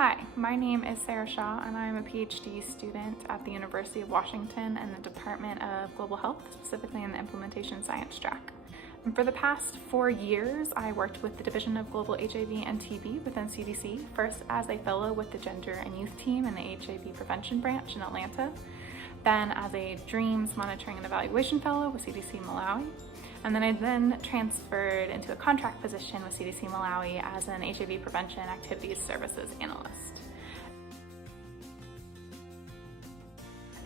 Hi, my name is Sarah Shaw and I'm a PhD student at the University of Washington in the Department of Global Health, specifically in the Implementation Science track. And for the past 4 years, I worked with the Division of Global HIV and TB within CDC, first as a fellow with the Gender and Youth team in the HIV Prevention Branch in Atlanta, then as a DREAMS Monitoring and Evaluation Fellow with CDC Malawi, and then I transferred into a contract position with CDC Malawi as an HIV Prevention Activities Services Analyst.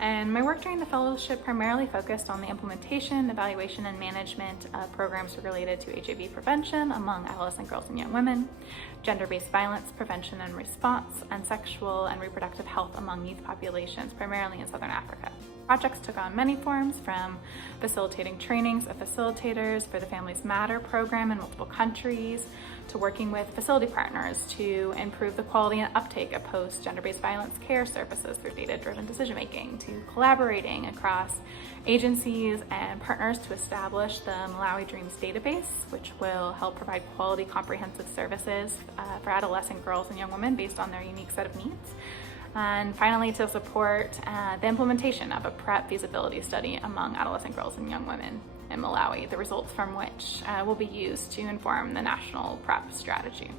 And my work during the fellowship primarily focused on the implementation, evaluation, and management of programs related to HIV prevention among adolescent girls and young women, gender-based violence prevention and response, and sexual and reproductive health among youth populations, primarily in Southern Africa. Projects took on many forms, from facilitating trainings of facilitators for the Families Matter program in multiple countries, to working with facility partners to improve the quality and uptake of post-gender-based violence care services through data-driven decision-making, to collaborating across agencies and partners to establish the Malawi DREAMS database, which will help provide quality, comprehensive services for adolescent girls and young women based on their unique set of needs. And finally, to support the implementation of a PrEP feasibility study among adolescent girls and young women in Malawi, the results from which will be used to inform the national PrEP strategy.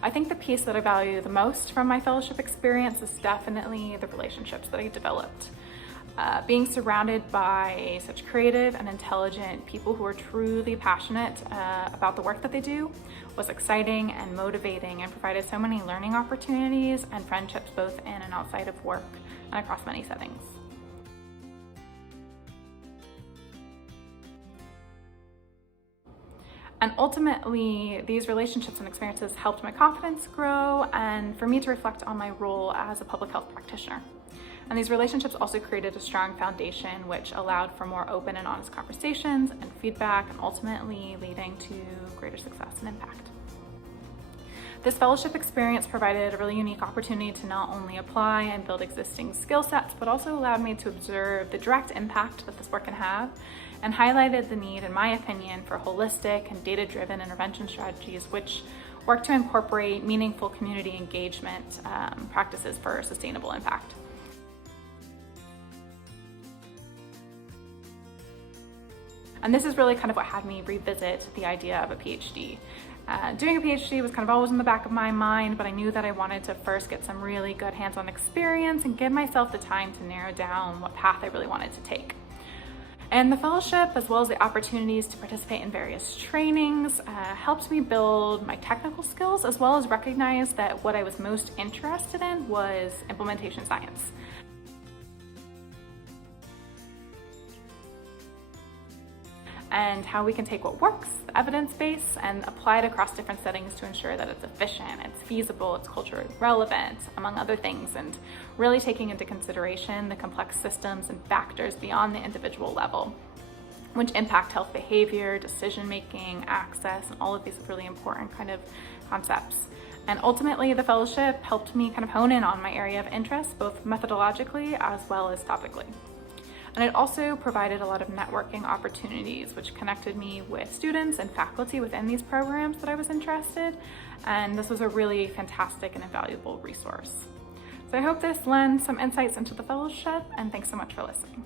I think the piece that I value the most from my fellowship experience is definitely the relationships that I developed. Being surrounded by such creative and intelligent people who are truly passionate about the work that they do was exciting and motivating, and provided so many learning opportunities and friendships both in and outside of work and across many settings. And ultimately, these relationships and experiences helped my confidence grow and for me to reflect on my role as a public health practitioner. And these relationships also created a strong foundation which allowed for more open and honest conversations and feedback, and ultimately leading to greater success and impact. This fellowship experience provided a really unique opportunity to not only apply and build existing skill sets, but also allowed me to observe the direct impact that this work can have, and highlighted the need, in my opinion, for holistic and data-driven intervention strategies which work to incorporate meaningful community engagement practices for sustainable impact. And this is really kind of what had me revisit the idea of a PhD. Doing a PhD was kind of always in the back of my mind, but I knew that I wanted to first get some really good hands-on experience and give myself the time to narrow down what path I really wanted to take. And the fellowship, as well as the opportunities to participate in various trainings, helped me build my technical skills, as well as recognize that what I was most interested in was implementation science. And how we can take what works, the evidence base, and apply it across different settings to ensure that it's efficient, it's feasible, it's culturally relevant, among other things, and really taking into consideration the complex systems and factors beyond the individual level, which impact health behavior, decision-making, access, and all of these really important kind of concepts. And ultimately, the fellowship helped me kind of hone in on my area of interest, both methodologically as well as topically. And it also provided a lot of networking opportunities, which connected me with students and faculty within these programs that I was interested in. And this was a really fantastic and invaluable resource. So I hope this lends some insights into the fellowship, and thanks so much for listening.